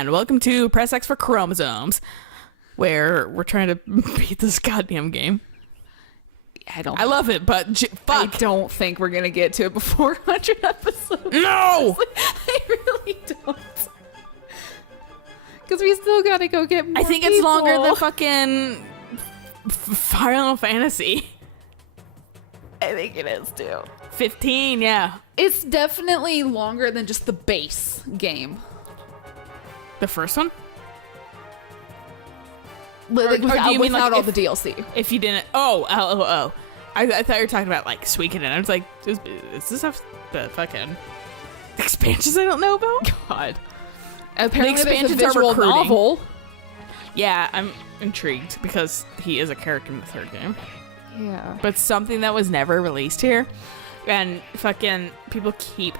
and welcome to Press X for Chromosomes, where we're trying to beat this goddamn game. I love it, but fuck. I don't think we're gonna get to it before 100 episodes. No! I really don't. Because we still gotta go get more I think people. it's longer than fucking Final Fantasy. I think it is too. 15, yeah. It's definitely longer than just the base game. The first one? Like, or do you mean, like, without all if- the DLC. If you didn't... Oh. I thought you were talking about, like, Suikoden. I was like, is this stuff the fucking expansions I don't know about? God. Apparently The there's a expansions are visual recruiting. novel. Yeah, I'm intrigued because he is a character in the third game. Yeah. But something that was never released here, and fucking people keep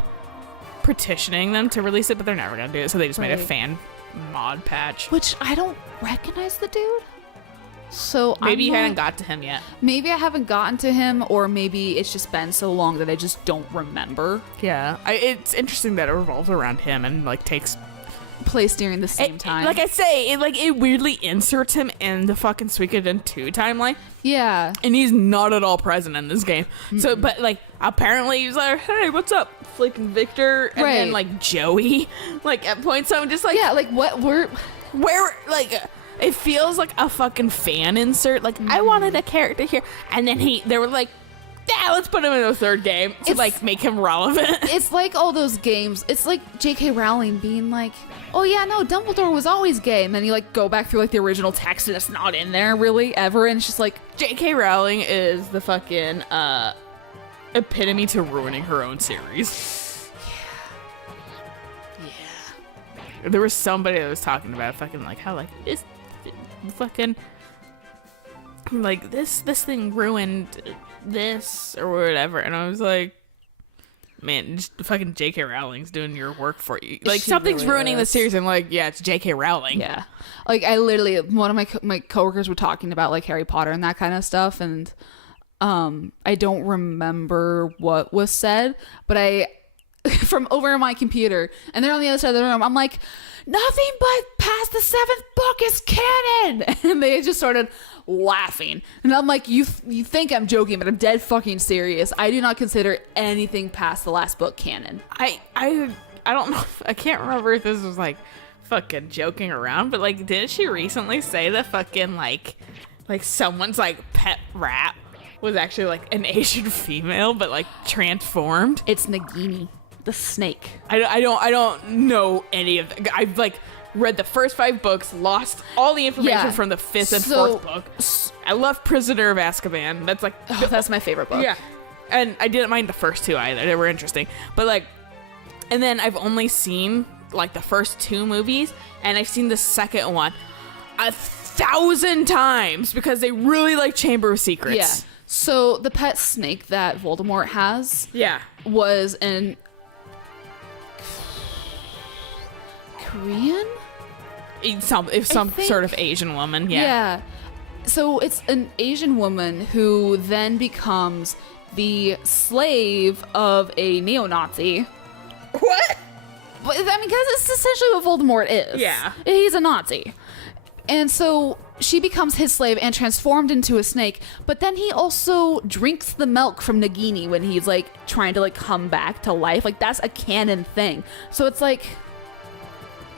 petitioning them to release it, but they're never gonna do it, so they just made a Right. fan mod patch. Which I don't recognize the dude. So Maybe you not- hadn't got to him yet. Maybe I haven't gotten to him, or maybe it's just been so long that I just don't remember. Yeah, it's interesting that it revolves around him and like takes Place during the same time. Like I say, it weirdly inserts him in the fucking Suikoden 2 timeline, yeah. and he's not at all present in this game. So, but like apparently he's like, "Hey, what's up, freaking Victor?" And then Right. like Joey, like at points I'm just like, Yeah, like what we're... where like it feels like a fucking fan insert. Like I wanted a character here, and then they were like, yeah, let's put him in the third game to It's- like make him relevant. It's like all those games. It's like J.K. Rowling being like, oh yeah, no, Dumbledore was always gay. And then you like go back through like the original text and it's not in there really ever. And it's just like, J.K. Rowling is the fucking epitome to ruining her own series. Yeah. There was somebody that was talking about fucking like how like this fucking like this thing ruined this or whatever, and I was like, man, just fucking J.K. Rowling's doing your work for you. Like She something's really ruining the is. series. I'm like, yeah, it's J.K. Rowling. yeah. Like I literally, one of my coworkers were talking about like Harry Potter and that kind of stuff. And I don't remember what was said, but from over on my computer, and they're on the other side of the room, I'm like, nothing but past the seventh book is canon. And they just started laughing. And I'm like, you think I'm joking, but I'm dead fucking serious. I do not consider anything past the last book canon. I don't know. I can't remember if this was like fucking joking around, but like, didn't she recently say that fucking like someone's like pet rat was actually like an Asian female, but like transformed? It's Nagini, the snake. I don't know any of that. I've like read the first 5 books, lost all the information Yeah. from the 5th and So- 4th book. I love Prisoner of Azkaban. That's like Oh, that's my favorite book. yeah. And I didn't mind the first 2 either. They were interesting. But like, and then I've only seen like the first 2 movies, and I've seen the second one 1,000 times because they really like Chamber of Secrets. Yeah. So the pet snake that Voldemort has Yeah. was an Korean? Some think- sort of Asian woman. Yeah. Yeah. So it's an Asian woman who then becomes the slave of a neo-Nazi. What? But, I mean, because it's essentially what Voldemort is. Yeah. He's a Nazi. And so she becomes his slave and transformed into a snake. But then he also drinks the milk from Nagini when he's like trying to like come back to life. Like that's a canon thing. So it's like,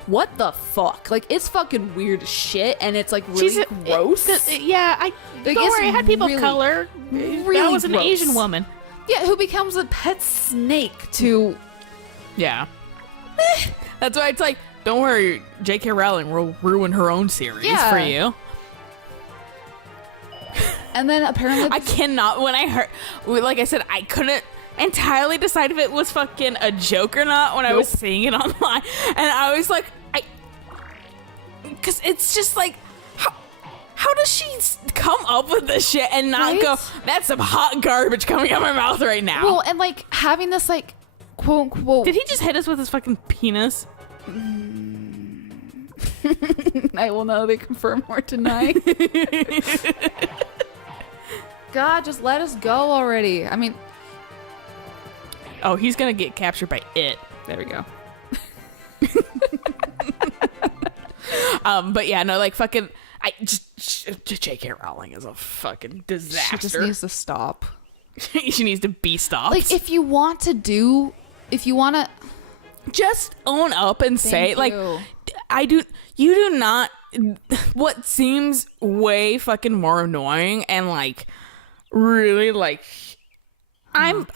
what the fuck? Like it's fucking weird as shit, and it's like really gross. Yeah, Like, don't it's worry, I had people really- of color. really that was an gross. Asian woman. Yeah, who becomes a pet snake to... Yeah. That's why it's like, don't worry, J.K. Rowling will ruin her own series Yeah. for you. And then apparently... I cannot, when I heard, like I said, I couldn't entirely decide if it was fucking a joke or not when I was seeing it online. And I was like, because it's just like, how does she come up with this shit and not Right? go, that's some hot garbage coming out of my mouth right now? Well, and like having this like, quote unquote... Did he just hit us with his fucking penis? I will neither confirm or deny. God, just let us go already. I mean... Oh, he's gonna get captured by it. There we go. But yeah, no, like fucking, J.K. Rowling is a fucking disaster. She just needs to stop. She needs to be stopped. Like, if you want to just own up and say, like, you. you do not, what seems way fucking more annoying and like really like, I'm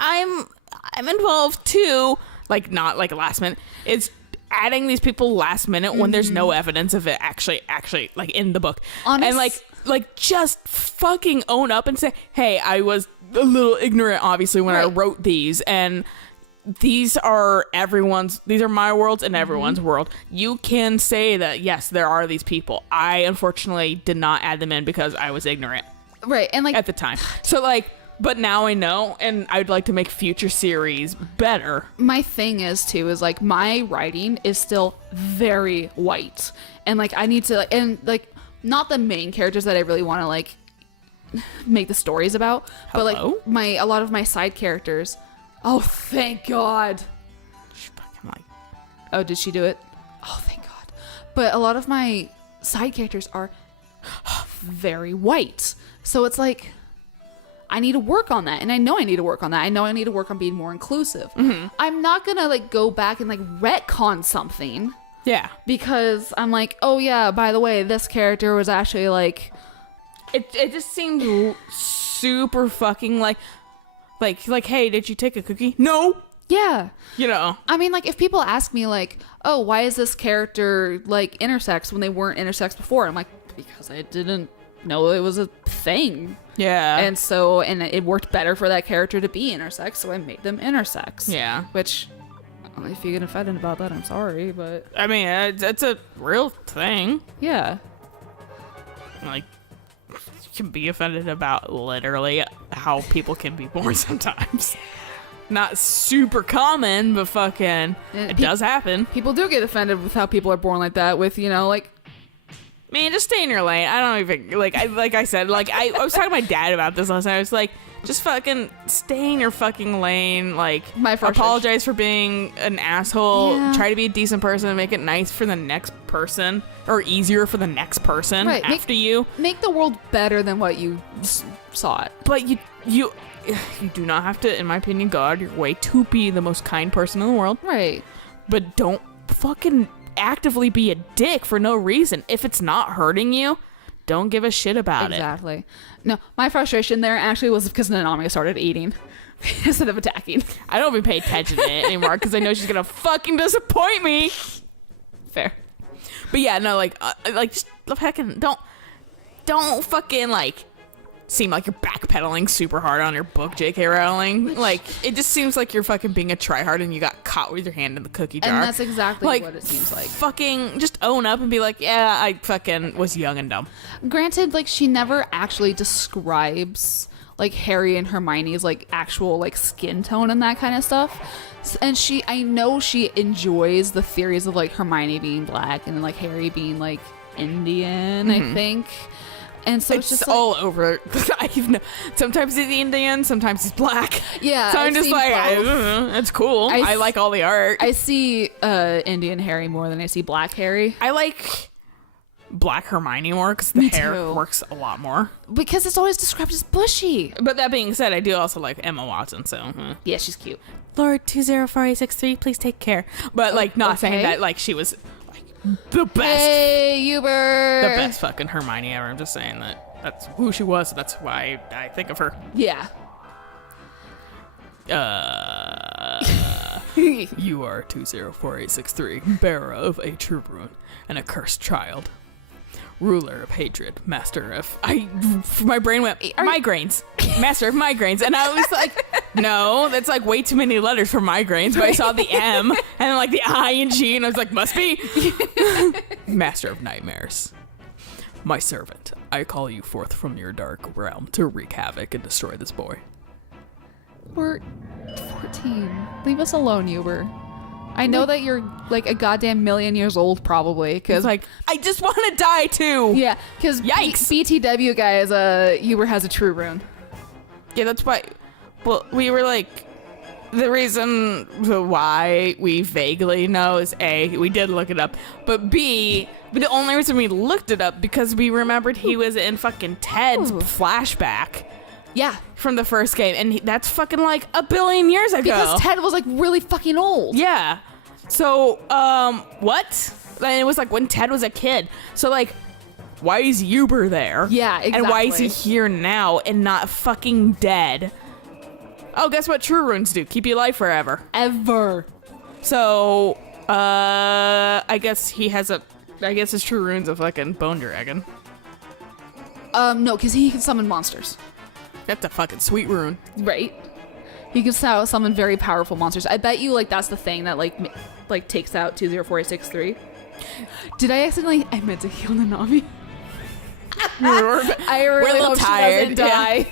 involved too, like not like last minute, it's adding these people last minute when there's no evidence of it actually like in the book. And like just fucking own up and say, hey, I was a little ignorant obviously when I wrote these, and these are my worlds and everyone's world. You can say that, yes, there are these people. I unfortunately did not add them in because I was ignorant. Right. And like at the time. So like, but now I know, and I'd like to make future series better. My thing is like my writing is still very white. And like I need to, and like not the main characters that I really want to like make the stories about, but like a lot of my side characters. Oh, thank God. Oh, did she do it? Oh, thank God. But a lot of my side characters are very white. So it's like, I need to work on that. And I know I need to work on that. I know I need to work on being more inclusive. Mm-hmm. I'm not going to like go back and like retcon something. Yeah. Because I'm like, oh yeah, by the way, this character was actually like... It just seemed super fucking like, hey, did you take a cookie? No. Yeah. You know. I mean, like, if people ask me, like, oh, why is this character, like, intersex when they weren't intersex before? I'm like, because I didn't know it was a thing. Yeah. And so, and it worked better for that character to be intersex, so I made them intersex. Yeah. Which, if you get offended about that, I'm sorry, but... I mean, it's a real thing. Yeah. Like... can be offended about literally how people can be born sometimes. Not super common, but fucking it does happen. People do get offended with how people are born like that, with, you know, like, man, just stay in your lane. I don't even like I said, like I was talking to my dad about this last night. I was like, just fucking stay in your fucking lane. Like, apologize for being an asshole. Yeah. Try to be a decent person and make it nice for the next person, or easier for the next person after you. Make the world better than what you saw it. But you do not have to, in my opinion, go out of your way to be the most kind person in the world. Right. But don't fucking actively be a dick for no reason. If it's not hurting you, don't give a shit about it. Exactly. No, my frustration there actually was because Nanami started eating instead of attacking. I don't even pay attention to it anymore because I know she's gonna fucking disappoint me. Fair. But yeah, no, like just fucking don't fucking like seem like you're backpedaling super hard on your book, J.K. Rowling. Like, it just seems like you're fucking being a tryhard and you got caught with your hand in the cookie jar. And that's exactly like, what it seems like. Fucking just own up and be like, yeah, I fucking was young and dumb. Granted, like, she never actually describes, like, Harry and Hermione's, like, actual, like, skin tone and that kind of stuff. And I know she enjoys the theories of, like, Hermione being black and, like, Harry being, like, Indian, I think. And so it's just all over. Sometimes he's Indian, sometimes he's black. Yeah, so I'm just like, it's cool. I like all the art. I see Indian Harry more than I see black Harry. I like black Hermione more because the hair works a lot more. Because it's always described as bushy. But that being said, I do also like Emma Watson. So yeah, she's cute. Lord 204863, please take care. But like, not saying that like she was the best. Hey, Uber. The best fucking Hermione ever. I'm just saying that's who she was. That's why I think of her. Yeah. You are 204863, bearer of a true rune, an accursed child, ruler of hatred, master of my brain went migraines, master of migraines, and I was like, no, that's like way too many letters for migraines. But I saw the M and then like the I and G, and I was like, must be master of nightmares, my servant. I call you forth from your dark realm to wreak havoc and destroy this boy. We're 14. Leave us alone, Uber. I know that you're like a goddamn million years old, probably. Because like, I just want to die too. Yeah, because BTW guy Uber has a true rune. Yeah, that's why. Well, we were like, the reason why we vaguely know is A, we did look it up, but B, But the only reason we looked it up because we remembered he was in fucking Ted's flashback Yeah. from the first game, and that's fucking like a billion years ago. Because Ted was like really fucking old. Yeah. So, what? And it was like when Ted was a kid. So like, why is Uber there? Yeah, exactly. And why is he here now and not fucking dead? Oh, guess what true runes do? Keep you alive forever. Ever. So, I guess his true rune's a fucking bone dragon. No, because he can summon monsters. That's a fucking sweet rune. Right. He can summon very powerful monsters. I bet you like that's the thing that like takes out 204863. Did I accidentally? I meant to heal Nanami. I really We're a little hope tired. She doesn't die.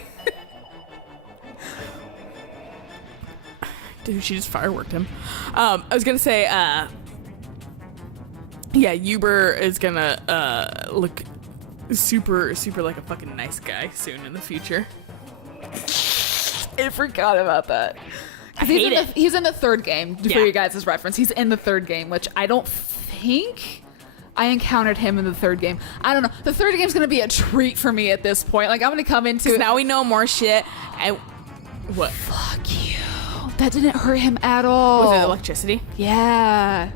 Dude, she just fireworked him. I was gonna say, yeah, Uber is gonna look super like a fucking nice guy soon in the future. I forgot about that. He's in the third game, for you guys' reference. He's in the third game, which I don't think I encountered him in the third game. I don't know. The third game's going to be a treat for me at this point. Like, I'm going to come into it. Now we know more shit. What? Fuck you. That didn't hurt him at all. Was it electricity? Yeah.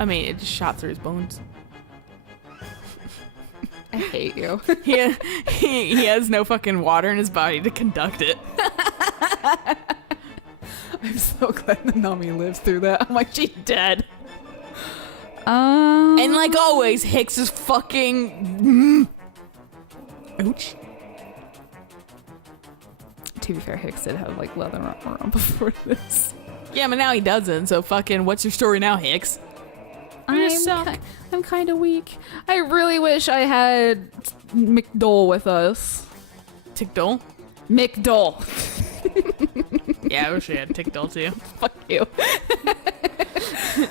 I mean, it just shot through his bones. I hate you. He has no fucking water in his body to conduct it. I'm so glad Nanami lives through that. I'm like, she's dead. And like always, Hicks is fucking... Ouch. To be fair, Hicks did have like leather armor on before this. Yeah, but now he doesn't, so fucking what's your story now, Hicks? I'm kind of weak. I really wish I had McDole with us. Tickdole? McDole. Yeah, I wish we had Tickdole too. Fuck you.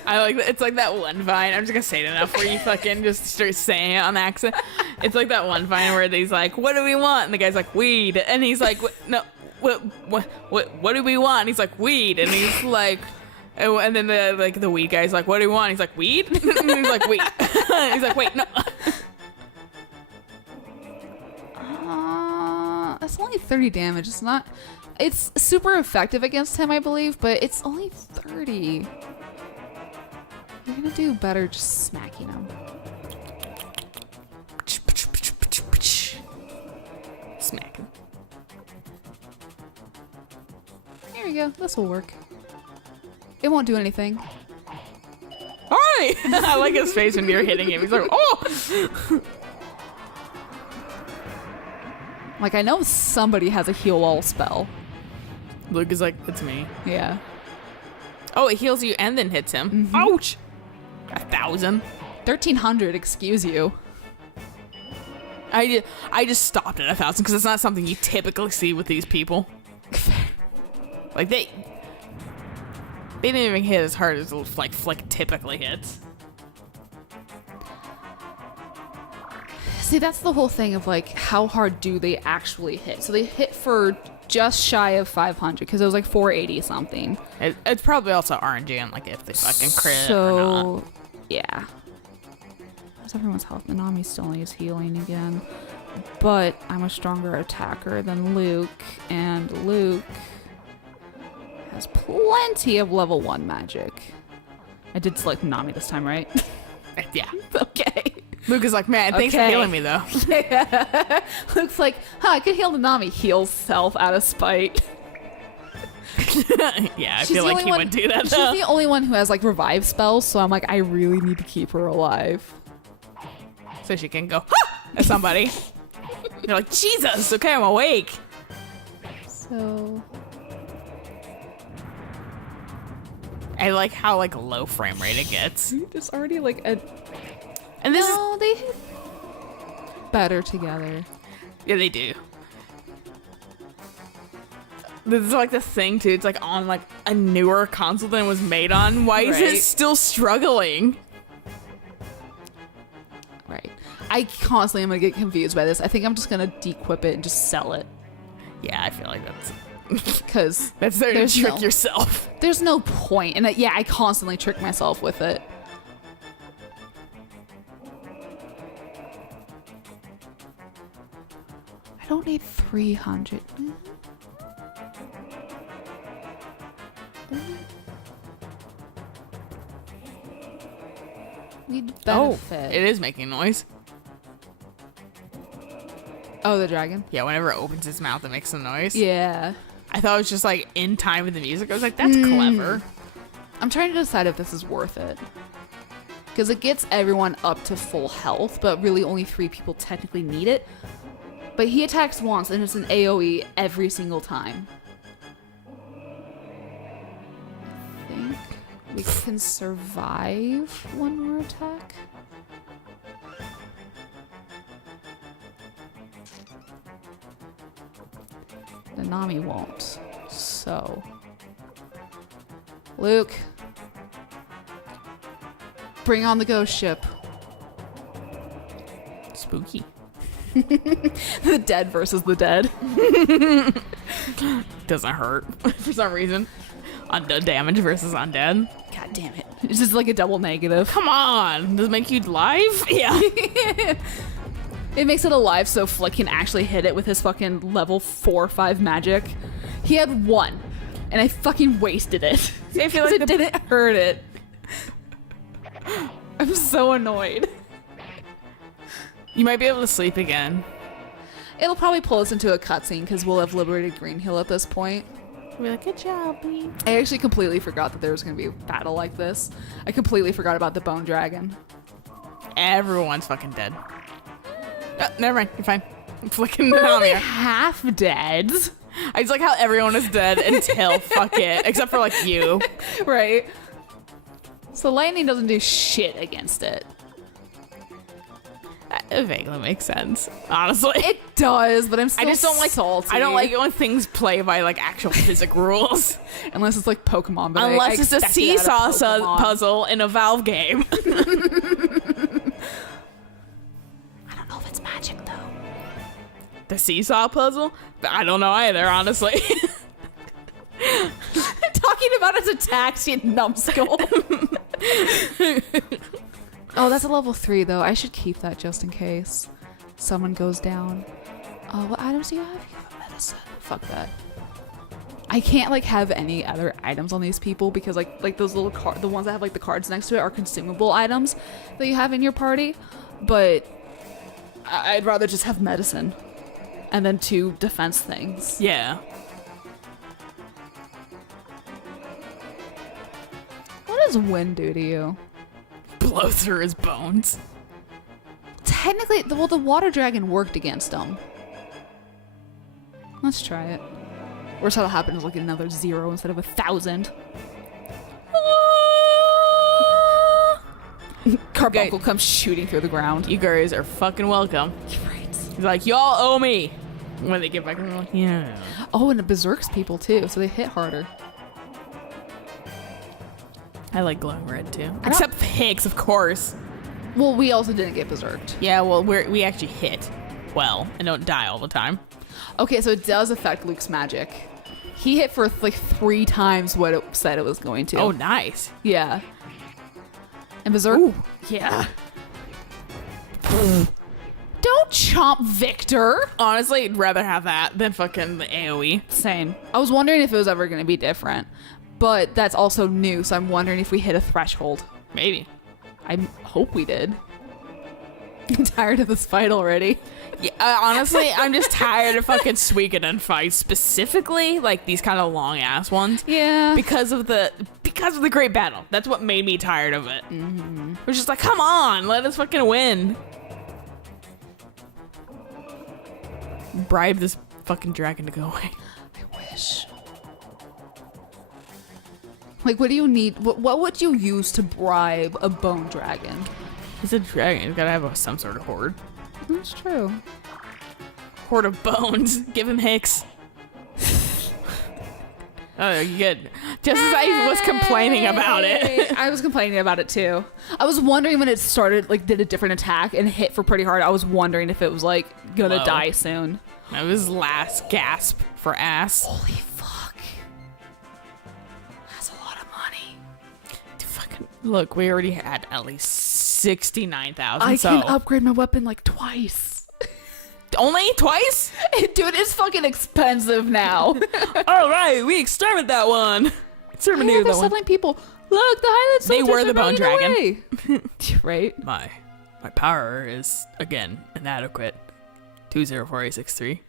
I like that. It's like that one Vine. I'm just gonna say it enough where you fucking just start saying it on accident. It's like that one Vine where he's like, "What do we want?" And the guy's like, "Weed," and he's like, "No, what do we want?" And he's like, "Weed," and he's like. And then the weed guy's like, "What do you want?" He's like, "Weed?" And he's like, "Weed." He's like, "Wait, no." That's only 30 damage. It's not. It's super effective against him, I believe, but it's only 30. You're gonna do better just smacking him. Smack him. There you go. This will work. It won't do anything. All right. I like his face when you're hitting him. He's like, "Oh." Like, I know somebody has a heal all spell. Luke is like, "It's me." Yeah. Oh, it heals you and then hits him. Mm-hmm. Ouch. 1,000. 1,300, excuse you. I just stopped at 1,000 because it's not something you typically see with these people. Like they didn't even hit as hard as like Flick typically hits. See, that's the whole thing of like, how hard do they actually hit? So they hit for just shy of 500 because it was like 480 something. It's probably also RNG on like if they fucking crit or So, not. yeah. How's everyone's health? Nanami still needs healing again. But I'm a stronger attacker than Luke, and Luke has plenty of level 1 magic. I did select Nanami this time, right? Yeah. Okay. Luke is like, "Man, thanks for Okay. healing me though." Yeah. Luke's like, I could heal Nanami. Heals self out of spite. Yeah, I She's feel the like only he one- would do that She's though. the only one who has like revive spells, so I'm like, I really need to keep her alive. So she can go "Ha!" at somebody. You're like, "Jesus, okay, I'm awake." So I like how like low frame rate it gets. it's already like a. And this No, they hit better together. Yeah, they do. This is like the thing too. It's like on like a newer console than it was made on. Why is Right. it still struggling? Right. I constantly am gonna get confused by this. I think I'm just gonna dequip it and just sell it. Yeah, I feel like that's Because there to There's trick no- yourself. there's no point. And yeah, I constantly trick myself with it. don't need 300. Need benefit. It is making noise. Oh, the dragon? Yeah, whenever it opens its mouth, it makes a noise. Yeah. I thought it was just like in time with the music. I was like, that's clever. I'm trying to decide if this is worth it. Because it gets everyone up to full health, but really only 3 people technically need it. But he attacks once, and it's an AoE every single time. I think we can survive one more attack. The Nami won't. So, Luke, bring on the ghost ship. Spooky. The dead versus the dead. Doesn't hurt for some reason. Undead damage versus undead. God damn it. It's just like a double negative. Come on. Does it make you live? Yeah. It makes it alive so Flick can actually hit it with his fucking level 4 or 5 magic. He had 1, and I fucking wasted it. See, I feel like it didn't hurt it. I'm so annoyed. You might be able to sleep again. It'll probably pull us into a cutscene because we'll have liberated Green Hill at this point. We'll be like, good job, B. I actually completely forgot that there was going to be a battle like this. I completely forgot about the bone dragon. Everyone's fucking dead. Oh, never mind. You're fine. I'm flicking We're the only here. half dead. I just like how everyone is dead until fuck it. Except for like you. Right. So lightning doesn't do shit against it. It vaguely makes sense. Honestly. It does, but I'm still I just don't like salty. I don't like it when things play by like actual physic rules. Unless it's like Pokemon, but Unless I it's a expect it out seesaw of Pokemon. puzzle in a Valve game. I don't know if it's magic though. The seesaw puzzle? I don't know either, honestly. Talking about its attacks, you numbskull. Oh, that's a level 3 though. I should keep that just in case someone goes down. Oh, what items do you have? You have a medicine. Fuck that. I can't like have any other items on these people because like those little the ones that have like the cards next to it are consumable items that you have in your party. But I'd rather just have medicine and then 2 defense things. Yeah. What does wind do to you? Blow through his bones. Technically, the water dragon worked against him. Let's try it. Worst that'll happen is like another 0 instead of 1,000. Carbuncle comes shooting through the ground. You guys are fucking welcome. Right. He's like, y'all owe me. When they get back, they're like, yeah. Oh, and it berserks people too, so they hit harder. I like glowing red too. Except for Hicks, of course. Well, we also didn't get berserked. Yeah, well, we actually hit well and don't die all the time. Okay, so it does affect Luke's magic. He hit for like 3 times what it said it was going to. Oh, nice. Yeah. And berserk? Ooh. Yeah. Don't chomp Victor. Honestly, I'd rather have that than fucking the AoE. Same. I was wondering if it was ever going to be different, but that's also new, so I'm wondering if we hit a threshold. Maybe. I hope we did. I'm tired of this fight already. Yeah, honestly, I'm just tired of fucking Suikoden fights, specifically like these kind of long ass ones. Yeah. Because of the great battle. That's what made me tired of it. Mm-hmm. It was just like, come on, let us fucking win. Bribe this fucking dragon to go away. I wish. Like, what do you need? What would you use to bribe a bone dragon? It's a dragon. It's gotta have some sort of horde. That's true. Horde of bones. Give him Hicks. Oh, you good. Just as I was complaining about it. I was complaining about it too. I was wondering when it started, like, did a different attack and hit for pretty hard. I was wondering if it was, like, gonna Low. die soon. That was last gasp for ass. Holy fuck. That's a lot of money. Fucking look, we already had at least 69,000. I can upgrade my weapon like twice. Only twice? Dude, it's fucking expensive now. All right, we exterminate that one. Exterminated They're that one. settling people. Look, the Highland They soldiers were the are Bone running Dragon. away. Right? My power is, again, inadequate. 204863.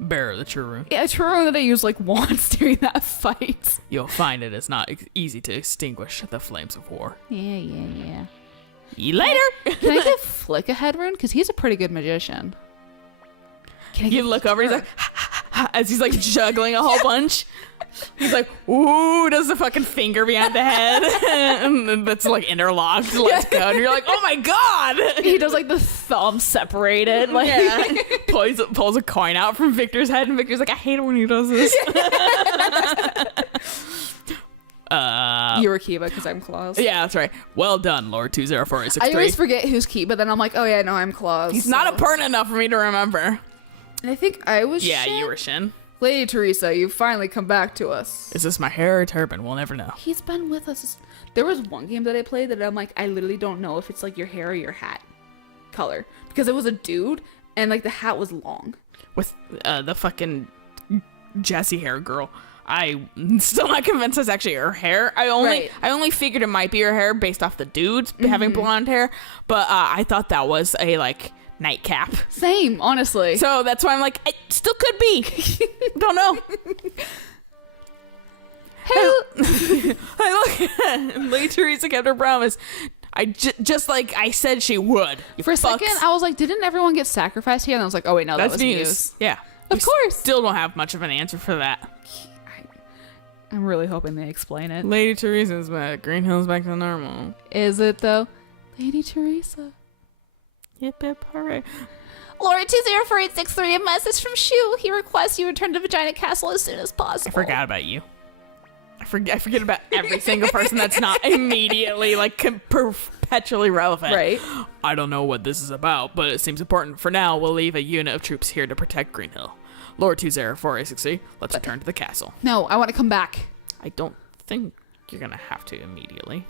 Bearer of the true rune. Yeah, it's true that they use like wands during that fight. You'll find it is not easy to extinguish the flames of war. Yeah. You later! Can I give Flick a head rune? Because he's a pretty good magician. Can I You give look over, he's her- like, as he's like juggling a whole bunch. He's like, ooh, does the fucking finger behind the head. And then that's like interlocked. Let's go. And you're like, oh my God. he does like the thumb separated. Like, Yeah. Pulls a coin out from Victor's head, and Victor's like, I hate it when he does this. you were Kiba because I'm Claus. Yeah, that's right. Well done, Lord I 204863. always forget who's Kiba, then I'm like, oh yeah, no, I'm Claus. He's not important enough for me to remember. And I think I was Yeah, Shin. you were Shin. Lady Teresa, you've finally come back to us. Is this my hair or turban? We'll never know. He's been with us. There was one game that I played that I'm like, I literally don't know if it's like your hair or your hat color. Because it was a dude, and like the hat was long. With the fucking Jessie hair girl. I'm still not convinced that's actually her hair. I only figured it might be her hair based off the dudes having blonde hair. But I thought that was a like nightcap. Same, honestly. So that's why I'm like, it still could be. Don't know. Hey, look. Lady Teresa kept her promise. Just like I said she would. You For a fucks. second, I was like, didn't everyone get sacrificed here? And I was like, oh wait, no, that That's was Muse. Yeah. Of We course. Still don't have much of an answer for that. I'm really hoping they explain it. Lady Teresa's back. Green Hill's back to normal. Is it though? Lady Teresa. Yip, yip, hooray. Lord 204863, a message from Shu. He requests you return to Vagina Castle as soon as possible. I forgot about you. I forget about every single person that's not immediately, like, perpetually relevant. Right. I don't know what this is about, but it seems important. For now, we'll leave a unit of troops here to protect Green Hill. Lord 204863, let's return to the castle. No, I want to come back. I don't think you're gonna have to immediately.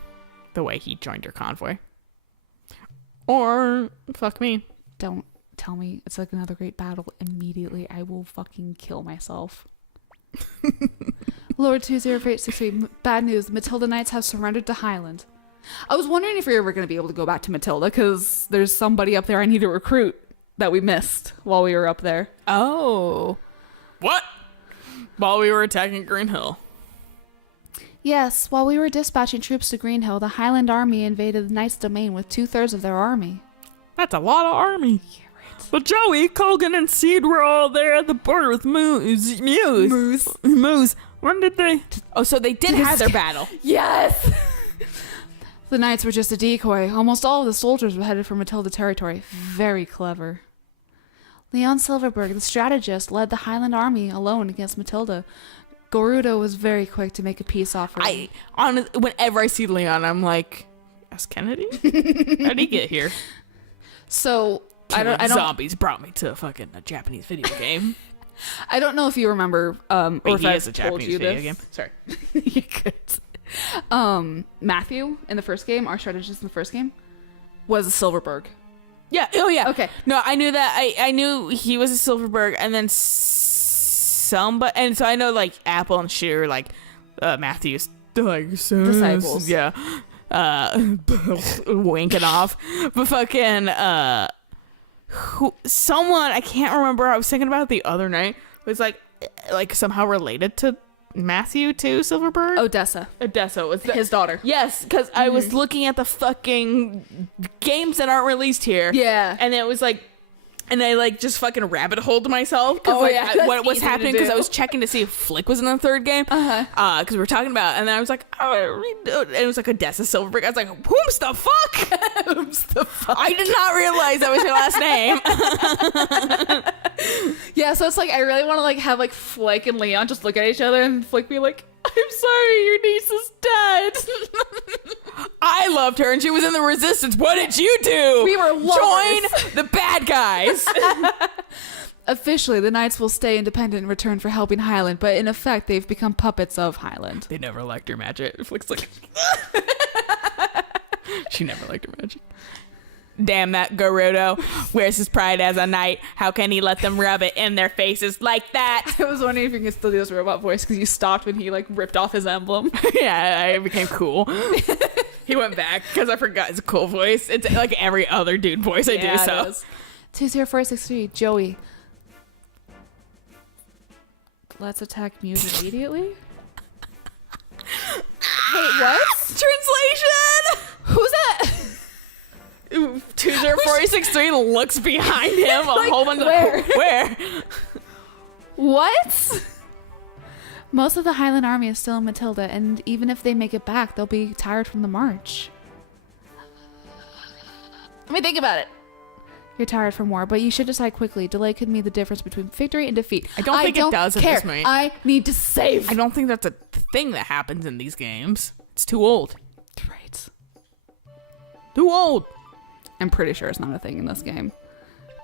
The way he joined your convoy. Or, fuck me. Don't tell me it's like another great battle. Immediately, I will fucking kill myself. Lord 204863, bad news. Matilda Knights have surrendered to Highland. I was wondering if you're ever going to be able to go back to Matilda, because there's somebody up there I need to recruit that we missed while we were up there. Oh. What? While we were attacking Green Hill. Yes, while we were dispatching troops to Green Hill, the Highland army invaded the Knights' domain with 2/3 of their army. That's a lot of army. Yeah, right. But Joey, Colgan, and Seed were all there at the border with Moose. When did they? Oh, so they did have their battle. Yes! The Knights were just a decoy. Almost all of the soldiers were headed for Matilda territory. Very clever. Leon Silverberg, the strategist, led the Highland army alone against Matilda. Gorudo was very quick to make a peace offer. Whenever I see Leon, I'm like, "That's Kennedy? How'd he get here?" So I don't. Zombies brought me to a Japanese video game. I don't know if you remember. Or Wait, if he I've is a told Japanese you video this. game. Sorry. You could. Matthew in the first game, our strategist in the first game, was a Silverberg. Yeah. Oh, yeah. Okay. No, I knew that. I knew he was a Silverberg, and then and so I know like Apple and Sheer like Matthew's like Disciples. Yeah. Winking off, but fucking someone I can't remember. I was thinking about it the other night. Was like somehow related to Matthew too, Silverberg. Odessa was his daughter. Yes, because I was looking at the fucking games that aren't released here. Yeah. And it was like, and I like just fucking rabbit holed myself. Oh, Like, yeah, that's what was easy to happening, because do. I was checking to see if Flick was in the third game. Because we were talking about it, and then I was like, oh, and it was like Odessa Silverberg. I was like, whom's the fuck? Whom's the fuck? I did not realize that was your last name. Yeah, so it's like I really want to like have like Flick and Leon just look at each other and Flick be like, "I'm sorry, your niece is dead." I loved her, and she was in the Resistance. What did you do? We were lovers. Join the bad guys. Officially, the Knights will stay independent in return for helping Highland, but in effect, they've become puppets of Highland. They never liked her magic. Flick's like, she never liked her magic. Damn that Gerudo wears his pride as a knight. How can he let them rub it in their faces like that? I was wondering if you can still do this robot voice because you stopped when he like ripped off his emblem. Yeah, I became cool. He went back because I forgot his cool voice. It's like every other dude voice I do. So 20463 Joey. Let's attack Muse immediately. Wait, what? Translation. Who's that? 20463 looks behind him. A whole bunch where? of where? What? Most of the Highland army is still in Matilda, and even if they make it back, they'll be tired from the march. Let me think about it. You're tired from war, but you should decide quickly. Delay could mean the difference between victory and defeat. I don't think it does at this point. I need to save. I don't think that's a thing that happens in these games. It's too old. Right. Too old. I'm pretty sure it's not a thing in this game.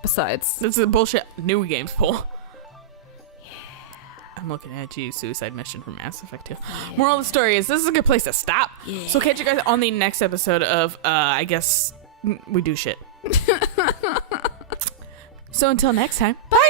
Besides, This is a bullshit new games poll. Yeah. I'm looking at you, Suicide Mission from Mass Effect 2. Yeah. Moral of the story is this is a good place to stop. Yeah. So catch you guys on the next episode of, I guess, we do shit. So until next time, bye!